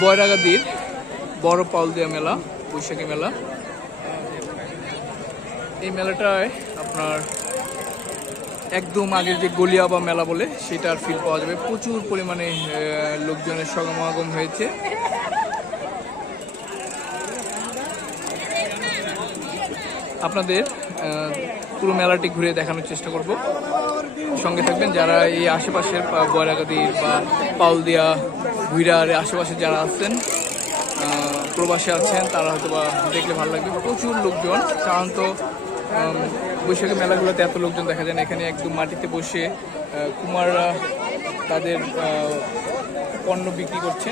বয়রাগাদির বড় পাউলদিয়া মেলা, বৈশাখী মেলা। এই মেলাটায় আপনার একদম আগের যে গলিয়াবা মেলা বলে সেটার ফিল পাওয়া যাবে। প্রচুর পরিমাণে লোকজনের সমাগম হয়েছে। আপনাদের পুরো মেলাটি ঘুরে দেখানোর চেষ্টা করব, সঙ্গে থাকবেন। যারা এই আশেপাশের বয়রাগাদির বা পাউলদিয়া ভুইরার আশেপাশে যারা আছেন, প্রবাসী আছেন, তারা হয়তো বা দেখলে ভালো লাগবে। প্রচুর লোকজন, সাধারণত বৈশাখী মেলাগুলোতে এত লোকজন দেখা যায় না। এখানে একদম মাটিতে বসে কুমাররা তাদের পণ্য বিক্রি করছে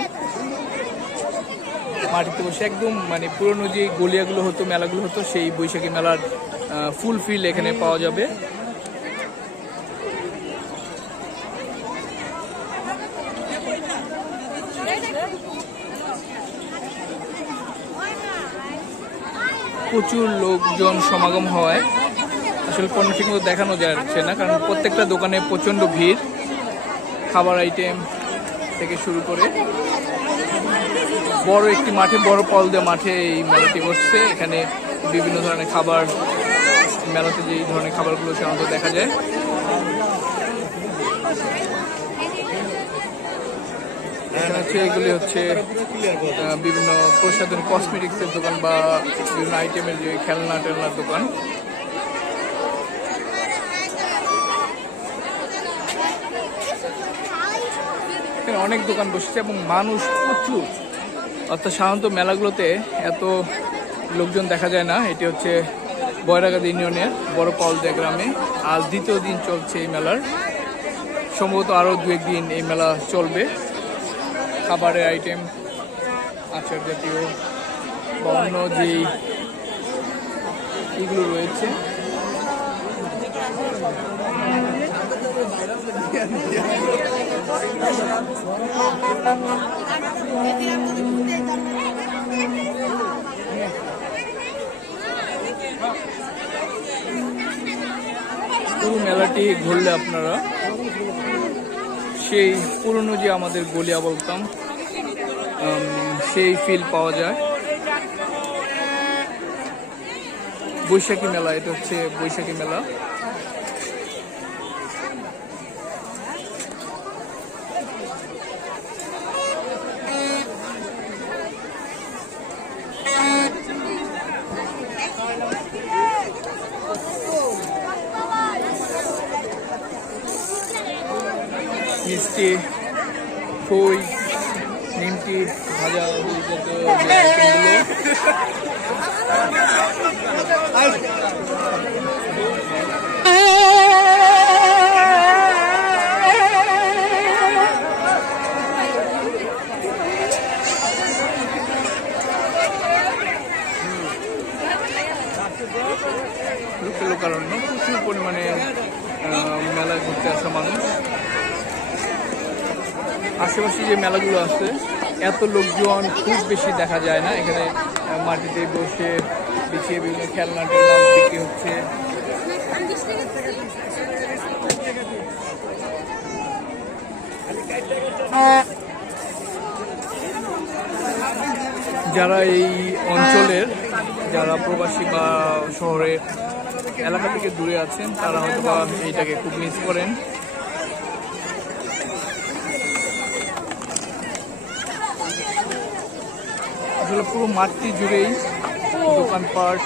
মাটিতে বসে। একদম মানে পুরনো যে গলিয়াগুলো হতো, মেলাগুলো হতো, সেই বৈশাখী মেলার ফুল ফিল এখানে পাওয়া যাবে। প্রচুর লোকজন সমাগম হওয়ায় আসলে পণ্য ঠিকমতো দেখানো যাচ্ছে না, কারণ প্রত্যেকটা দোকানে প্রচণ্ড ভিড়। খাবার আইটেম থেকে শুরু করে বড় একটি মাঠে, বড় পাউলদিয়া মাঠে এই মেলাটি বসছে। এখানে বিভিন্ন ধরনের খাবার, মেলাতে যে ধরনের খাবারগুলো সাধারণত দেখা যায়। এখানে হচ্ছে এগুলি হচ্ছে বিভিন্ন প্রসাধন কসমেটিক্সের দোকান বা বিভিন্ন আইটেমের যে খেলনা টেলনার দোকান। এখানে অনেক দোকান বসেছে এবং মানুষ প্রচুর। অর্থাৎ সাধারণত মেলাগুলোতে এত লোকজন দেখা যায় না। এটি হচ্ছে বয়রাগাদি ইউনিয়নের বড় পাউলদিয়া গ্রামে আজ দ্বিতীয় দিন চলছে এই মেলার। সম্ভবত আরও 2-1 দিন এই মেলা চলবে। খাবারের আইটেম, আচার জাতীয় বা অন্য যেই এগুলো রয়েছে, পুরো মেলাটি ঘুরলে আপনারা সেই পুরনো যে আমাদের গলিয়া বলতাম সেই ফিল পাওয়া যায়। বৈশাখী মেলা, এটা হচ্ছে বৈশাখী মেলা। মিষ্টি, খই, নিমকি, ভাজা লোকারণ্য। প্রচুর পরিমাণে মেলায় ঘুরতে আসা মানুষ। আশেপাশে যে মেলাগুলো আছে এত লোকজন খুব বেশি দেখা যায় না। এখানে মাটিতে বসে বিছিয়ে বিভিন্ন খেলনা টেলনা বিক্রি হচ্ছে। যারা এই অঞ্চলের, যারা প্রবাসী বা শহরের এলাকা থেকে দূরে আছেন, তারা হয়তো বা এইটাকে খুব মিস করেন। আসলে পুরো মাঠটি জুড়েই দোকানপাট,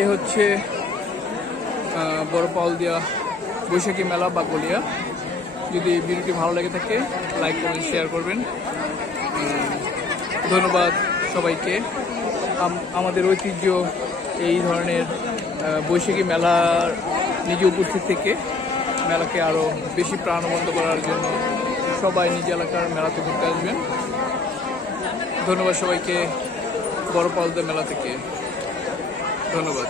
এ হচ্ছে বড় পাউলদিয়া বৈশাখী মেলা বা গলিয়া। যদি ভিডিওটি ভালো লেগে থাকে লাইক করবেন, শেয়ার করবেন। ধন্যবাদ সবাইকে। আমাদের ঐতিহ্য এই ধরনের বৈশাখী মেলার নিজে উপস্থিত থেকে মেলাকে আরও বেশি প্রাণবন্ত করার জন্য সবাই নিজ এলাকার মেলাতে ঘুরতে আসবেন। ধন্যবাদ সবাইকে বড় পাউলদিয়া মেলা থেকে। ধন্যবাদ।